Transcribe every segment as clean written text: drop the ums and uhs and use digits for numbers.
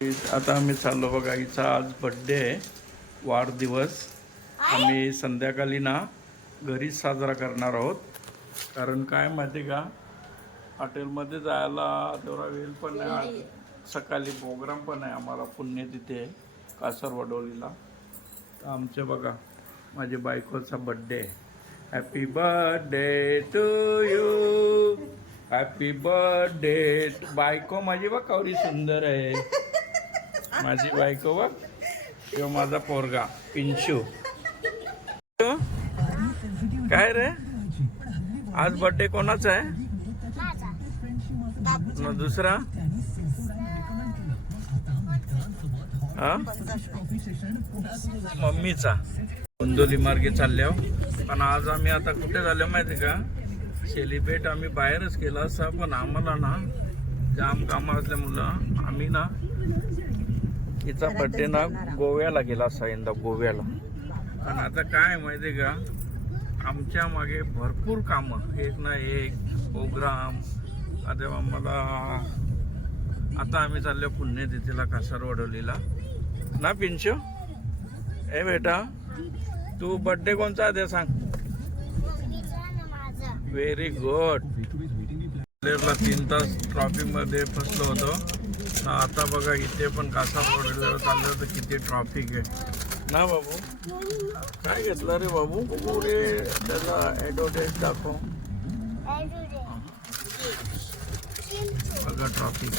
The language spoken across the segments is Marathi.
आता आम्ही चाललो बघा. हिचा आज बड्डे आहे, वाढदिवस. आम्ही संध्याकाळी ना घरीच साजरा करणार आहोत. कारण काय माहिती का, हॉटेलमध्ये जायला तेवढा वेळ पण नाही. सकाळी प्रोग्राम पण आहे आम्हाला पुण्य तिथे कासरवडोलीला. तर आमचे बघा माझ्या बायकोचा बड्डे आहे. Happy birthday to you, happy birthday. बायको माझी बघ कवडी सुंदर आहे. माझी बायको बघ, किंवा माझा पोरगा पिंशू. काय रे, आज बर्थडे कोणाचा आहे? दुसरा हा मम्मीचा. गोंदोली मार्गे चालल्या. पण आज आम्ही आता कुठे झालो माहिती का, सेलिब्रेट आम्ही बाहेरच केला असता, पण आम्हाला ना जाम काम असल्यामुळं आम्ही ना हिचा बड्डे ना गोव्याला गेला असा यंदा, गोव्याला. पण आता काय माहिती का, आमच्या मागे भरपूर कामं, एक ना एक प्रोग्राम. आता आम्हाला आता आम्ही चाललो पुण्यतिथीला कासरवडोलीला ना. पिंचू ए बेटा, तू बड्डे कोणचा आहे ते सांग. Very good. 3 तास ट्रॉफिक मध्ये फसलो होतो. आता बघा इथे पण कासरवडोलीला चाललं तर किती ट्रॉफिक आहे ना. बाबू काय घेतलं रे बाबू? पुढे त्याला ॲडव्हर्टाईज दाखव. बघा ट्रॉफिक.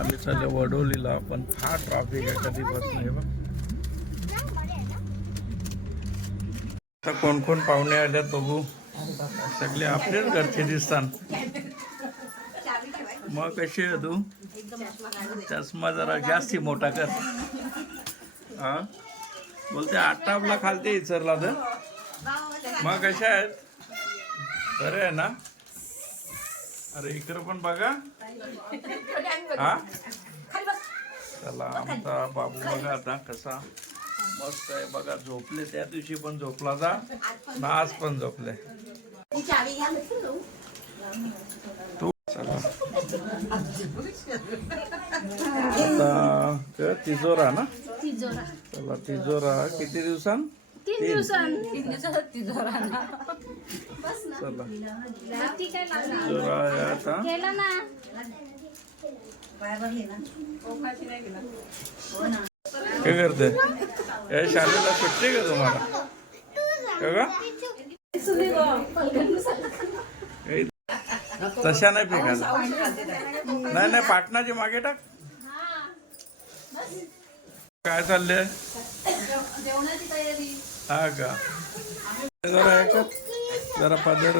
आम्ही चालले वडोलीला, पण हा ट्रॉफिक आहे कधीपासून आहे बघ. आता कोण कोण पाहुणे आल्यात बघू. सगळे आपलेच घरचे दिसतात. मग कशी आहे तू? चष्मा जरा जास्ती मोठा कर. हा बोलते आटापला खालते इचरला तर. मग कशा आहेत? बरे आहे ना? अरे इकडं पण बघा. हा चला, आमचा बाबू बघा आता कसा मस्त आहे बघा. झोपले त्या दिवशी पण झोपला जा ना, आज पण झोपले. तू चला आता तिजोरा ना. चला तिजोरा किती दिवसांत? 3 दिवसांत तिजोरा. चला तिजोरा आता काय करते? या शाळेला सुट्टी का तुम्हाला? तशा नाही फेकायला. नाही नाही, पाटणाची मागे टाक. काय चाललंय? हा का? जरा ऐकत जरा पदर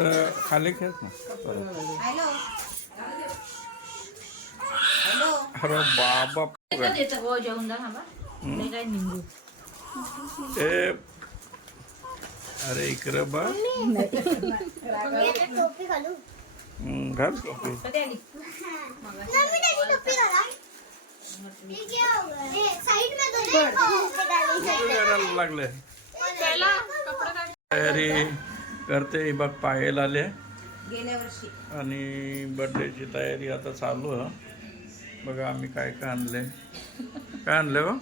खाली खेळ ना. अरे बाबा ए, अरे इकडं बघ. घाल टोपी. लागले तयारी करते बघ. पायल आले आणि बर्थडेची तयारी आता चालू आहे बघा. आम्ही काय काय आणले, काय आणले बघ.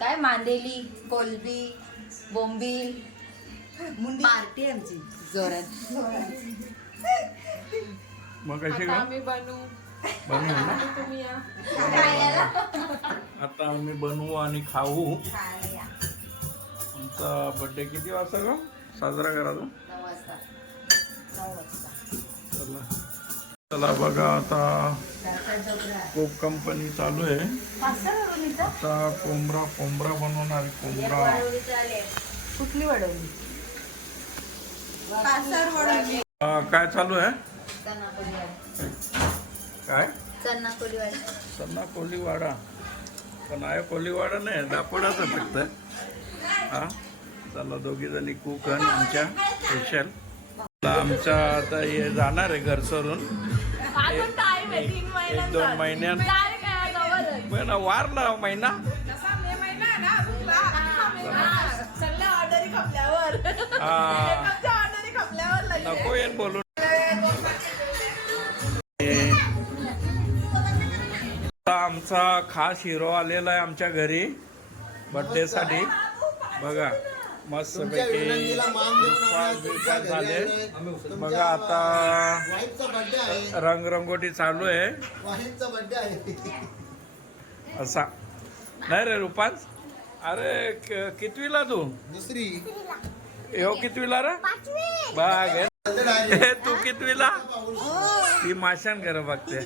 काय मांदेली, कोलबी, बोंबील, मुंडी पार्टी आमची जोरात. मग कशी का बनवू ना. आता आम्ही बनवू आणि खाऊ. आमचा बर्थडे किती वाजता का साजरा करायचा? 9 वाजता. चला चला बघा. आता कोक कंपनी चालू आहे. आता कोंबरा बनवणार. कोंबरा कुठली वडवली? काय चालू आहे? काय चन्ना कोलीवाडा. पण आहे कोलीवाडा नाही, दापोडाचा फक्त. हा चला दोघी जणी कुक आणि आमच्या स्पेशल. आमच्या आता हे जाणार आहे घर सोडून 1-2 महिन्यात. वारला महिना. नको येईन बोलून. आमचा खास हिरो आलेला आहे आमच्या घरी बर्थडे साठी. बघा मस्त तुमच्या पैकी विनंतीला मान देऊन आम्ही तुमच्या घरी झाले. आलोय. बघा आता वाईफचा बर्थडे आहे. रंगरंगोटी चालू आहे. वाईफचा बर्थडे आहे. असा नाही रे रुपांश. अरे कितवीला तू? दुसरी हो कितवीला रे? बघ हे. तू कितवीला? ती माशान घर बघते.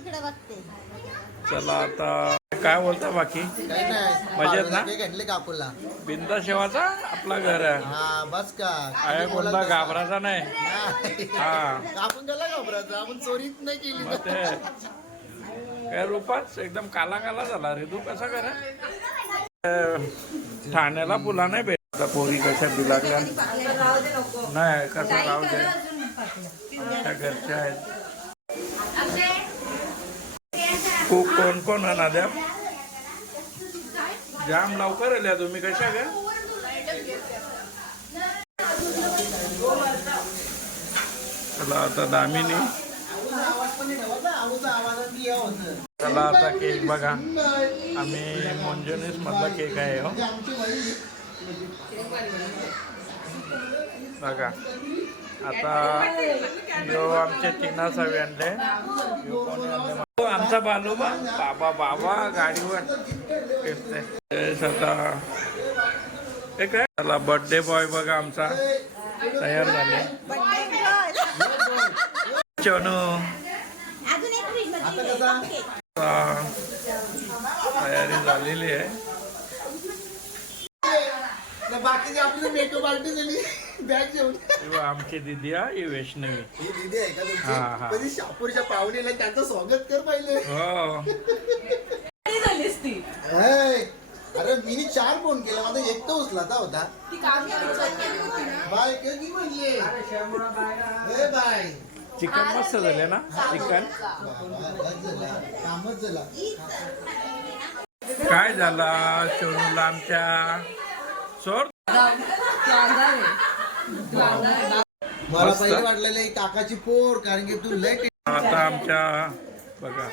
चला आता काय बोलता बाकी? काही नाही मजेत ना? ते घेतले कापूला. बिंदा शेवाचा आपला घर आहे. हा बस का आहे कोणता घाबराचा नाही. नाही. हा आपण त्याला घाबरायचं, आपण चोरीच नाही केली. मग ते काय रूपात एकदम काला काला झाला रे तू. कसा करा ठाण्याला पुला नाही भेटता. पोरी कशा बिलागल्या नाही. कसं राहू दे त्या घरच्या आहेत. कोण कोण आहे नाद्या? जाम लवकर आल्या तुम्ही. कशा का चला आता दामिनी. चला आता केक बघा. आम्ही मोंजनीस मधला केक आहे हो. बघा आता यो आमचे तीना सवे आणले. आमचा बालोबा बाबा बाबा गाडीवर फिरते. आता हे काय चला बर्थडे बॉय बघा आमचा तयार झाले. चनू तयारी झालेली आहे. बाकीची आपली मेकअप आर्टिस्ट झाली बॅग घेऊन. तेव्हा आमची दिदी ही वैष्णवी. ही दीदी आहे का हा, हा. तुमची? कधी शापूरच्या पाहुणेला त्यांचं स्वागत कर पहिले. हो हाय. अरे मी 4 फोन केला, माझा एक तर उचलाचा होता. बाय की म्हणले ए बाय. चिकन मस्त झाले ना. चिकन कामच झाला. काय झाला सोनूला आमच्या सोड. मला मस्त. पहिले वाटलेलं ही काकाची पोर, कारण की तू लय आता आमच्या बघा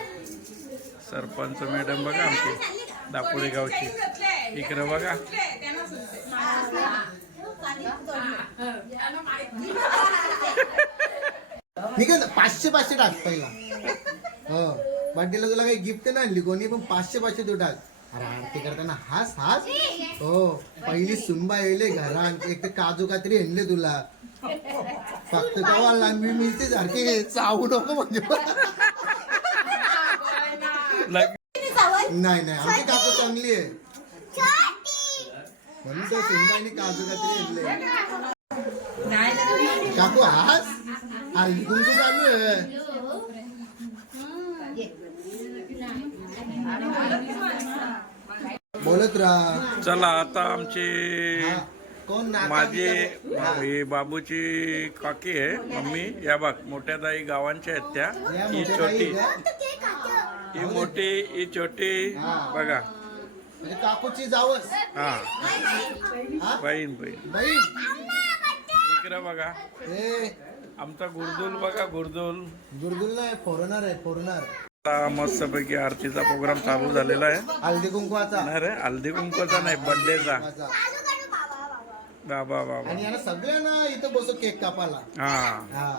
सरपंच मॅडम बघा आमची दापोडी गावची. इकडे बघा मी काय 500 टाक पहिला. हो बर्थडेला तुला काही गिफ्ट नाही आणली कोणी, पण 500 तू टाक. अरे आरती करताना हास हास. हो पहिली सुनबा येले घरात, एक तर काजू कात्री आणले तुला. फक्त कवा लांबी मिळते सारखी चावू नको म्हणजे. नाही नाही आमची काकू चांगली आहे म्हणून त्या सुनबाईने काजू कात्री आणले. काकू हास हल्ली कुंकू चालू आहे. बोलत राहा. चला आता आमची कोण नाता माझी बिता? ही बाबूची काकी आहे मम्मी. या बघ मोठ्या ताई गावांच्या आहेत त्या. या ही मोठ्या छोटी ताई का? ही मोठी ही छोटी. बघा म्हणजे काकूची जावस. हा हा? बहीण बहीण. बहीण इकडे बघा ए आमचा गुरदुल बघा गुरदुल. गुरगुल नाही, फोरनर आहे फोरनर. आता मस्तपैकी आरतीचा प्रोग्राम चालू झालेला आहे. हल्दी कुंकवाचा. नाही रे हल्दी कुंकवाचा नाही बर्थडेचा. बाबा बाबा आणि यांना सगळ्यांना इथं बसो केक कापायला. हा हा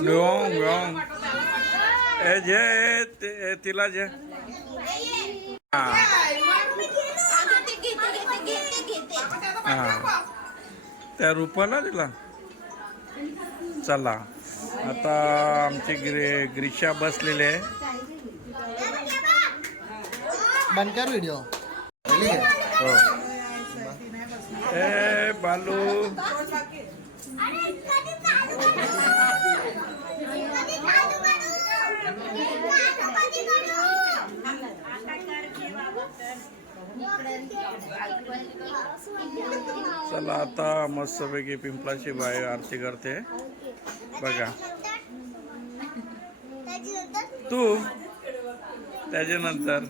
लोंग लोंग ए जे तिला जे हा हा त्या रूपाला दिला. चला आता आमची ग्रीषा बसलेली आहे. बनकर व्हिडिओ. हो ए बालू चला आता मस्तपैकी पिंपळाची बाई आरती करते बघा. तू त्याच्यानंतर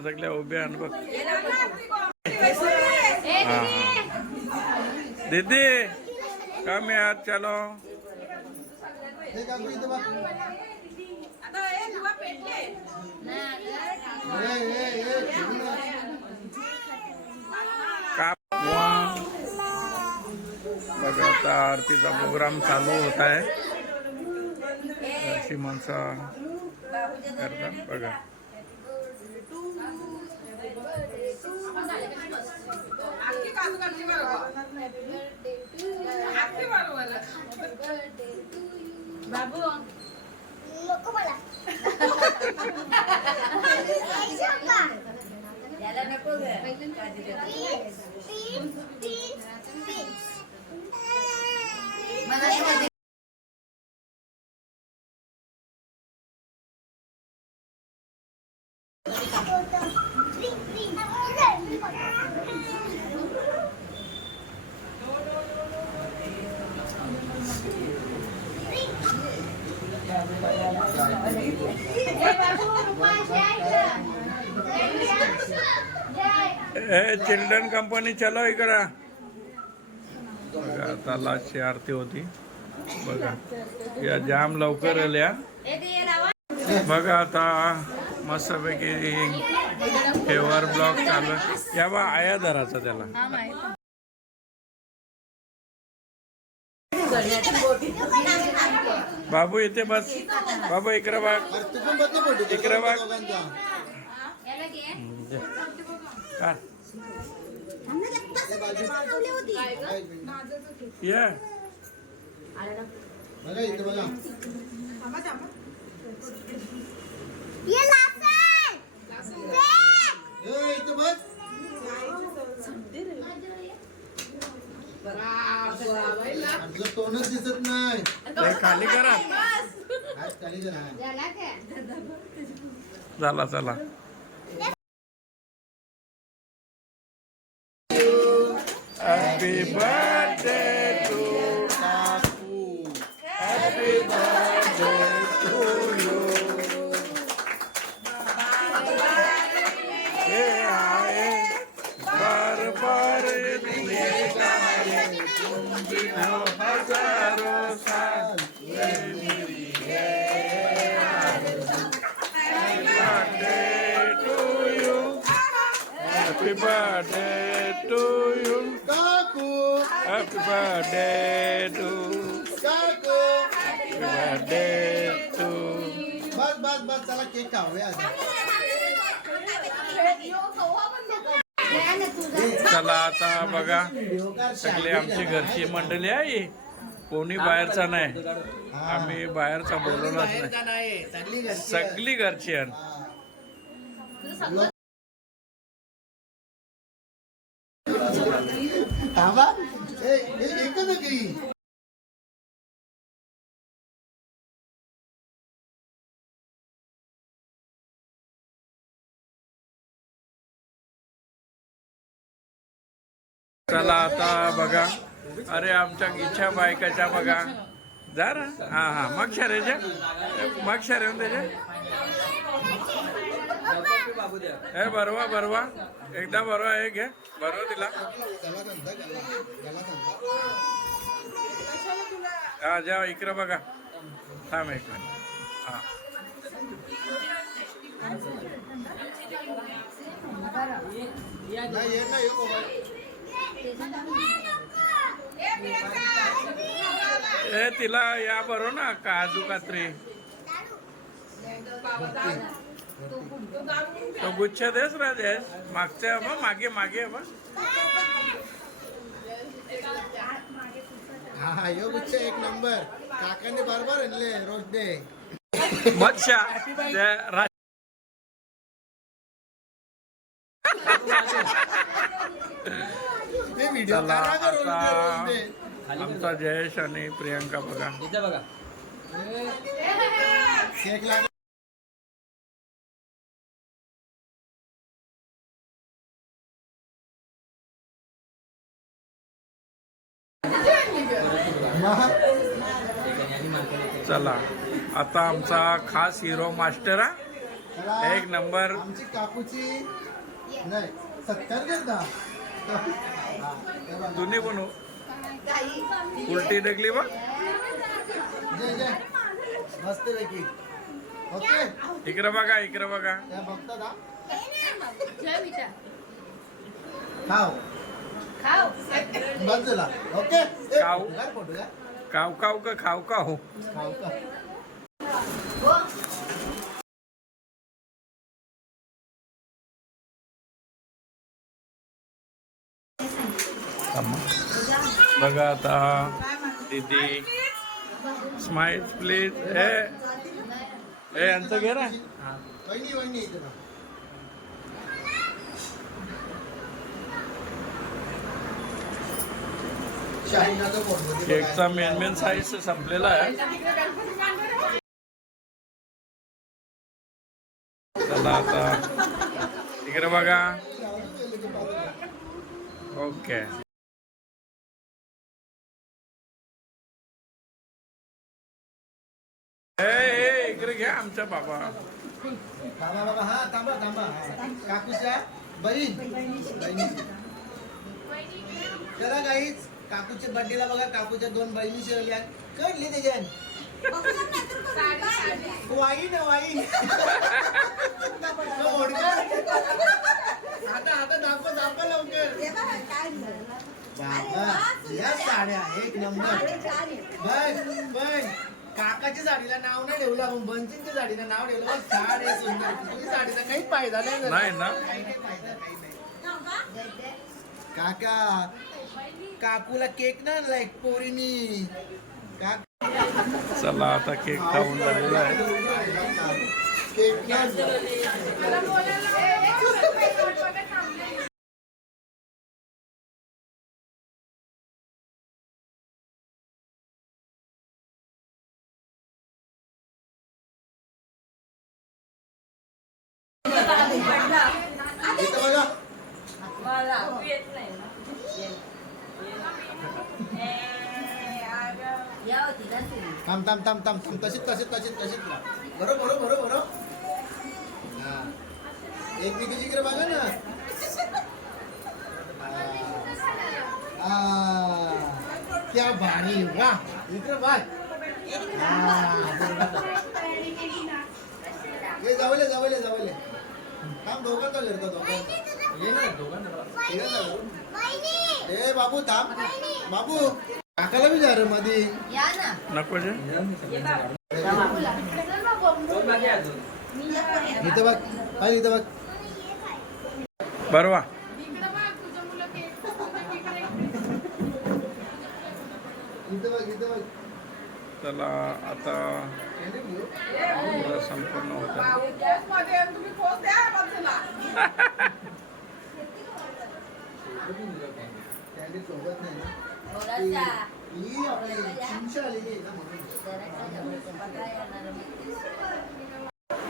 सगळ्या उभ्या आण बघ. हा दीदी कम यार चलो हे काकू इथं बघ. फिरून बघ. बघा आता आरतीचा प्रोग्राम चालू होत आहे. अशी माणसं करतात बघा. बाबू याला नको चिल्ड्रन कंपनी चलो इकडं. बघा आता लास्टची आरती होती बघा. या जाम लवकर आल्या बघा. आता मस्तपैकी फेवर ब्लॉक चालू. या बा आया धराचा त्याला. बाबू इथे बस. बाबू इकडे बघ. तू पण बघ ना फोटो. इकडे बघ. दोघांचा. काय हे बाजू. या बघा इथं बघा. इथं बघ. तुझं तोंडच दिसत नाही. ते खाली करा. हात खाली करा. चला चला. हॅपी बर्थडे टू काकू. Happy birthday to you. हे आहे बार बार दिले गाये तुम बिना हजारों साल. Happy birthday to you. काकू. Happy birthday to. काकू. Happy birthday to. बस बस बस चला केक खाऊया आता. चला आता बघा. सगळे आमची घरची मंडळी आहे. कोणी बाहेरचा नाही. आम्ही बाहेरचा बोलवलाच नाही. सगळी घरची आहे. थांबा. एकच की. चला आता बघा. अरे आमच्या गिच्छा बायकाच्या बघा. जा ना. हा हा मग शर्याच्या मग शर्या त्याच्या. हे बरवा बरवा एकदा बरवा. हे घे बरवा तिला. हा जा इकडे बघा. थांब एक मिनिट. हा नाही येत नाही. ए तिला या बरो ना काजू कात्री. तो गुच्छ देस राजे. मागच्या बा मागे मागे बा. हा यो गुच्छ एक नंबर. काकाने बरोबर आणले रोज डे. मच्छा ते व्हिडिओ चला करा का रोज आता रोज डे. आमचा जयेश आणि प्रियंका बघा. केक लाग. चला आता आमचा खास हिरो मास्टर हा. चला. एक नंबर. आमची काकूची नाही 70 करता. दोन्ही बनवू. उलटी ढकली बघ. जय जय मस्त पैकी. ओके इकडे बघा, इकडे बघा. त्या बघतात हा. जय विटा. खाव खाओ. बाजूला. ओके खाऊ. फोटो का काव काव का खाव काव. खाऊ का बघा आता दीदी. Smile please. ए यांचं घे ना. वहिनी वहिनी इथे ना. शाहिनाचा फोटो केकचा मेन साईज संपलेला आहे. चला आता इकडे बघा. ओके. इकडे घ्या आमच्या बाबा. थांबा बाबा. हा थांबा थांबा. काकूच्या बहीण बहिणीची. चला गाईच काकूच्या बर्थडेला बघा काकूच्या 2 बहिणी शिवल्या. कडली त्याच्यात वाईन वाईन. आता दाखव दाखव लवकर. बाबा या साड्या एक नंबर. बघ काकाच्या साडीला नाव नाही ठेवलं आपण. बंचींच्या साडीला नाव ठेवलं. बघ छान आहे सुंदर. तुझ्या साडीचा काही फायदा नाही. नाही ना. काही फायदा काही नाही. काका काकूला केक ना आणलाय पोरीनी. चला आता केक खाऊन झालेला आहे. केक ना इथं बघा. थांब थांब थांब थांब थांब. तशीच तशीच तशीच तशीच. बरोबर. हा एकमेकीची इकडे बघा ना. क्या भारी. वा इकडे बघ. हे जावले. थांब दोघांचा घरचा दोघांचा. ये ना दोघांना. ए बाबू थांब. बाबू काकाला बी जा रे मध्ये. या ना. नको जे. इथं बघ. पाहिजे इथं बघ. बरवा. इथं बघ. चला आता संपूर्ण होत. सोबत नाही ना. थोडासा. ही आपली चिंच आलेली आहे ना म्हणून.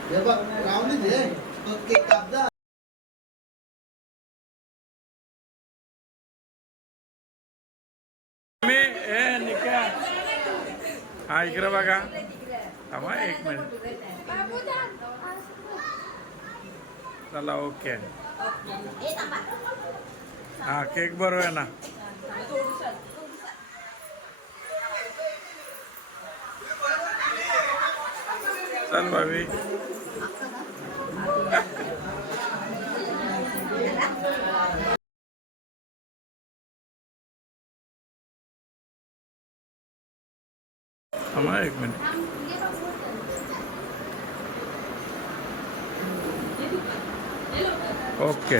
हे बघ राहून दे. केक कापदा. निका. हा इकडे बघा. थांबा 1 मिनिट. चला ओके. हा केक बरोबर आहे ना. चल भाभी. थांबा 1 मिनिट. ओके.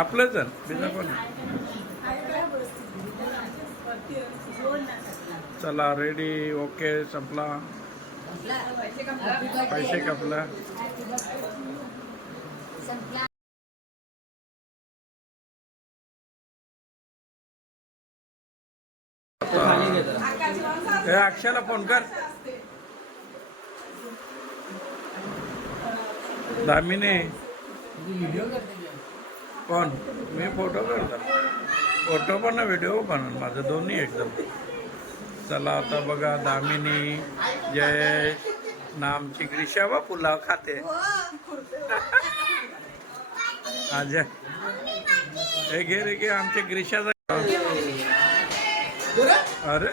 आपलंच आहे बिजा कोण. चला रेडी. ओके संपला. पैसे कपला. अक्षयला फोन कर. दामिनी कोण. मी फोटो करतो. फोटो पण व्हिडिओ पण माझं दोन्ही एकदम. चला आता बघा दामिनी जय नामची ग्रीषा वा पुलाव खाते आज हे घे रे घे आमच्या ग्रीषाचा अरे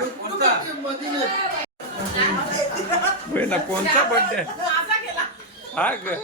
होय ना कोणता बर्थडे हा ग